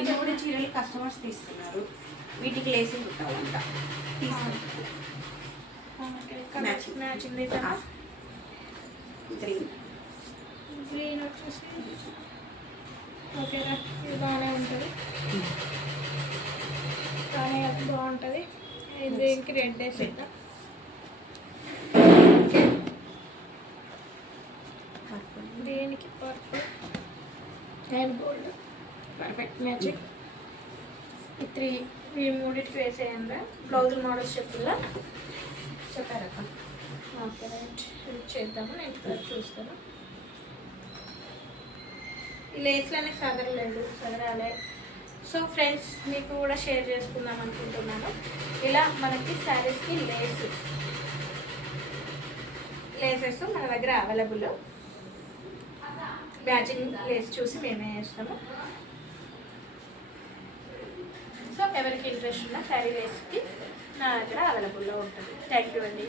ఇది కూడా చీరలు కస్టమర్స్ తీసుకున్నారు. వీటికి లేసింగ్ కుట్టాలంట. మ్యాచింగ్ గ్రీన్ వచ్చేసి ఓకేనా, ఇది బాగానే ఉంటుంది, కానీ అది బాగుంటుంది. దీనికి రెడ్ వేసేద్దాం. దీనికి purple and gold perfect matching. ఈ మూడింటికి వేసేయండి. బ్లౌజులు మోడల్స్ చెప్పిల్లా చెప్పారక్క. ఓకే రైట్, చేద్దాము. నేను ఇప్పుడు చూస్తాను. ఈ లేస్లనే సదరాలే. సో ఫ్రెండ్స్, మీకు కూడా షేర్ చేసుకుందాం అనుకుంటున్నాను. ఇలా మనకి శారీస్కి లేసెస్ మన దగ్గర అవైలబుల్. మ్యాచింగ్ లేస్ చూసి మేమే వేస్తాము. సో ఎవరికి ఇంట్రెస్ట్ ఉన్న శారీ లేస్కి నా దగ్గర అవైలబుల్లో ఉంటుంది. థ్యాంక్ యూ అండి.